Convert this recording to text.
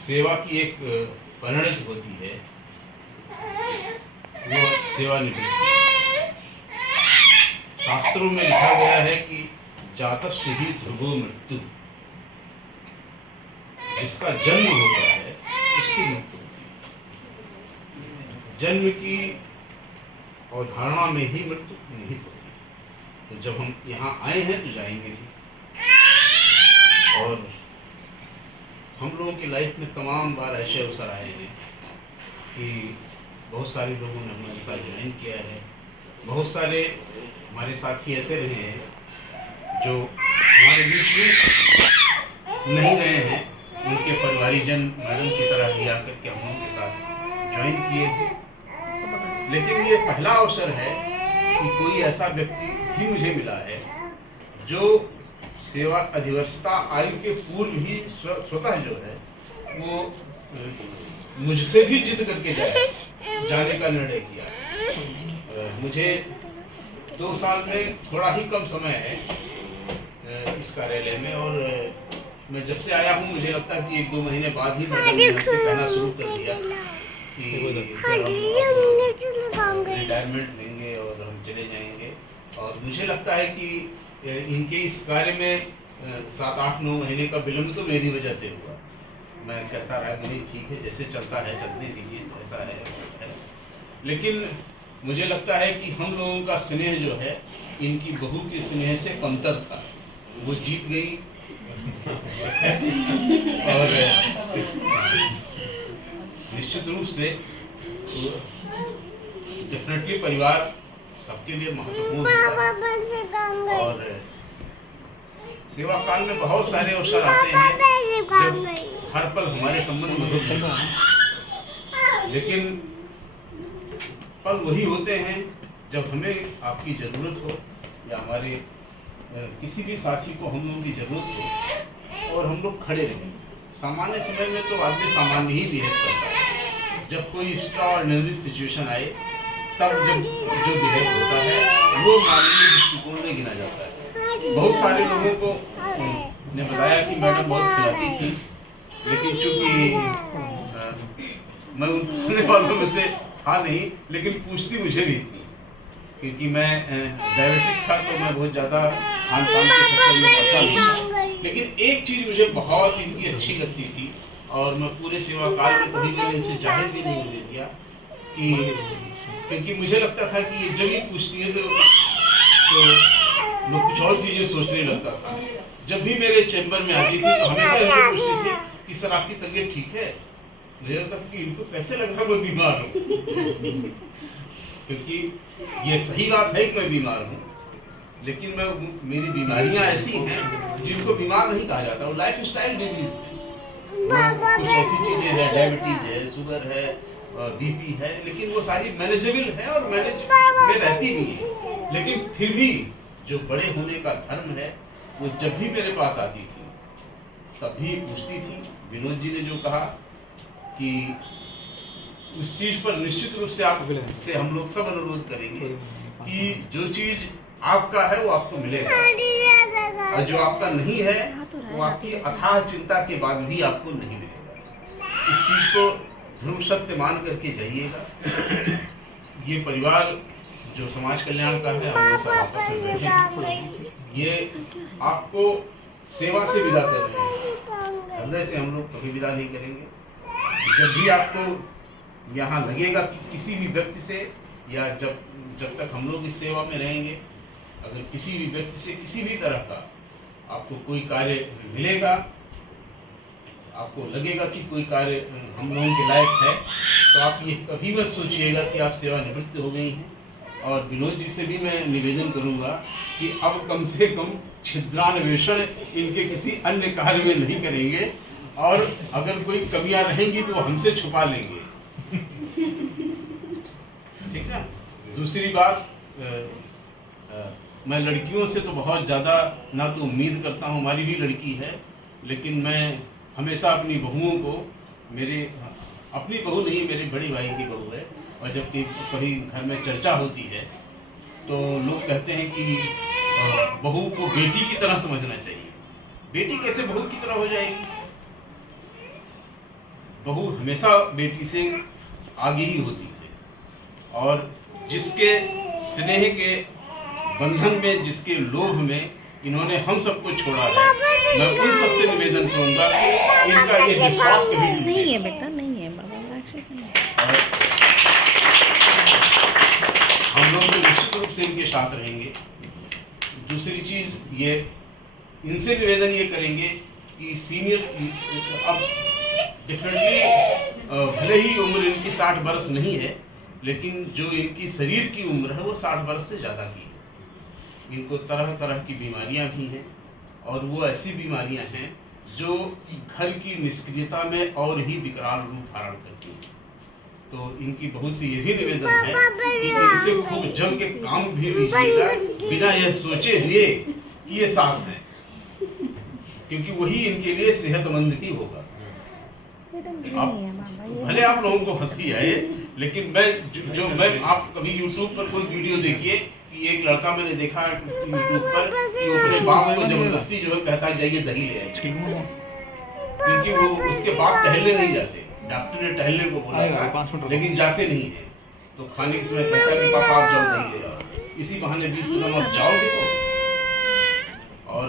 सेवा की एक परिणति होती है, वो सेवानिवृत्ति। शास्त्रों में लिखा गया है कि जातस्य ही ध्रुवो मृत्यु, जिसका जन्म होता है उसकी मृत्यु होती है। जन्म की अवधारणा में ही मृत्यु निहित होती है। तो जब हम यहाँ आए हैं तो जाएंगे भी। और हम लोगों की लाइफ में तमाम बार ऐसे अवसर आए हैं कि बहुत सारे लोगों ने हमारे साथ ज्वाइन किया है। बहुत सारे हमारे साथी ऐसे रहे हैं जो हमारे बीच में नहीं रहे हैं, उनके परिवारीजन मैडम की तरह ही आकर के हम लोगों के साथ ज्वाइन किए थे। लेकिन ये पहला अवसर है कि कोई ऐसा व्यक्ति भी मुझे मिला है जो सेवा अधिवर्षता आयु के पूर्व ही स्वतः जो है वो मुझसे भी जिद करके जाने का निर्णय किया। मुझे 2 साल में थोड़ा ही कम समय है इस कार्यालय में, और मैं जब से आया हूँ मुझे लगता है कि 1-2 महीने बाद ही मैंने हमसे कहना शुरू कर दिया कि रिटायरमेंट लेंगे और हम चले जाएंगे। और मुझे लगता है कि इनके इस कार्य में 7-8-9 महीने का विलम्ब तो मेरी वजह से हुआ। मैं कहता रहा कि नहीं ठीक है, जैसे चलता है चलने दीजिए, तो ऐसा है। लेकिन मुझे लगता है कि हम लोगों का स्नेह जो है इनकी बहू के स्नेह से कमतर था, वो जीत गई। और निश्चित रूप से डेफिनेटली परिवार सबके लिए महत्वपूर्ण होता है। और सेवा काल में बहुत सारे अवसर आते हैं जब हर पल हमारे संबंध मधुर होते हैं, लेकिन पल वही होते हैं जब हमें आपकी जरूरत हो या हमारे किसी भी साथी को हम लोगों की जरूरत हो और हम लोग खड़े रहें। सामान्य समय में तो आदमी सामान्य ही बिहेव करता है, जब कोई एक्स्ट्राऑर्डिनरी सिचुएशन आए तब जब जो बिहेव होता है वो मानवीय दृष्टिकोण में गिना जाता है। बहुत सारे लोगों को ने बताया कि मैडम बहुत खिलाती थी, लेकिन चूंकि मैं उन खाने वालों में से था नहीं, लेकिन पूछती मुझे भी थी क्योंकि मैं डायबिटिक था, तो मैं बहुत ज़्यादा खान पान के चक्कर में पड़ता नहीं। लेकिन एक चीज़ मुझे बहुत इनकी अच्छी लगती थी और मैं पूरे सेवा काल में कभी मैंने इनसे जाहिर भी नहीं होने दिया कि, क्योंकि मुझे लगता था कि ये जब ही पूछती है तो मैं कुछ और चीज़ें सोचने लगता था। जब भी मेरे चैम्बर में आती थी तो हमेशा ये पूछती थी कि सर आपकी तबीयत ठीक है। मुझे लगता था कि इनको कैसे लग रहा मैं बीमार हूँ क्योंकि ये सही बात है कि मैं बीमार हूँ, लेकिन मेरी बीमारियाँ ऐसी हैं जिनको बीमार नहीं कहा जाता, वो लाइफ स्टाइल डिजीज है। कुछ ऐसी चीज़ें हैं, डायबिटीज है, शुगर है, बीपी है, लेकिन वो सारी मैनेजेबल है और मैनेज में रहती भी है। लेकिन फिर भी जो बड़े होने का धर्म है वो जब भी मेरे पास आती थी तब भी पूछती थी। विनोद जी ने जो कहा कि उस चीज पर निश्चित रूप से से हम लोग सब अनुरोध करेंगे कि जो चीज आपका है वो आपको मिलेगा और जो आपका नहीं है वो आपकी अथाह चिंता के बाद भी आपको नहीं मिलेगा। इस चीज को ध्रुव सत्य मान करके जाइएगा। ये परिवार जो समाज कल्याण का है, हम लोग सब आपस में बैठे हैं, ये आपको सेवा से विदा कर रहे हैं। हृदय से हम लोग कभी विदा नहीं करेंगे। जब भी आपको यहाँ लगेगा कि किसी भी व्यक्ति से या जब तक हम लोग इस सेवा में रहेंगे, अगर किसी भी व्यक्ति से किसी भी तरह का आपको कोई कार्य मिलेगा, आपको लगेगा कि कोई कार्य हम लोगों के लायक है, तो आप ये कभी मत सोचिएगा कि आप सेवानिवृत्त हो गई हैं। और विनोद जी से भी मैं निवेदन करूंगा कि अब कम से कम छिद्रान्वेषण इनके किसी अन्य कार्य में नहीं करेंगे, और अगर कोई कमियां रहेंगी तो हमसे छुपा लेंगे। ठीक है। दूसरी बात, मैं लड़कियों से तो बहुत ज़्यादा ना तो उम्मीद करता हूँ, हमारी भी लड़की है, लेकिन मैं हमेशा अपनी बहुओं को, मेरे अपनी बहू नहीं, मेरे बड़ी भाई की बहू है, और जब कभी घर में चर्चा होती है तो लोग कहते हैं कि बहू को बेटी की तरह समझना चाहिए। बेटी कैसे बहू की तरह हो जाएगी? बहू हमेशा बेटी से आगे ही होती है और जिसके स्नेह के बंधन में, जिसके लोभ में इन्होंने हम सबको छोड़ा है, मैं उन सबसे निवेदन करूंगा कि इनका ये विश्वास कभी नहीं है बेटा, नहीं है बाबा। और हम लोग तो निश्चित रूप से इनके साथ रहेंगे। दूसरी चीज ये, इनसे निवेदन ये करेंगे कि सीनियर, अब डेफिनेटली भले ही उम्र इनकी 60 वर्ष नहीं है, लेकिन जो इनकी शरीर की उम्र है वो 60 वर्ष से ज़्यादा की है। इनको तरह तरह की बीमारियां भी हैं और वो ऐसी बीमारियां हैं जो घर की निष्क्रियता में और ही विकराल रूप धारण करती हैं। तो इनकी बहू से ये भी निवेदन है कि इनसे खूब जम के काम भी लीजिएगा, बिना यह सोचे हुए कि ये सास है, क्योंकि वही इनके लिए सेहतमंद ही होगा। भले आप लोगों को हंसी आए, लेकिन मैं आप कभी YouTube पर कोई वीडियो देखिए कि एक लड़का मैंने देखा YouTube पर कि वो अपने बाप को जबरदस्ती जो है कहता है जाइए दही ले आइए, क्योंकि वो उसके बाप टहलने नहीं जाते। डॉक्टर ने टहलने को बोला था लेकिन जाते नहीं है, तो खाने के समय कहता है कि पापा आप जाओ दही ले आओ। इसी बहाने 20 कदम आप जाओगे तो। और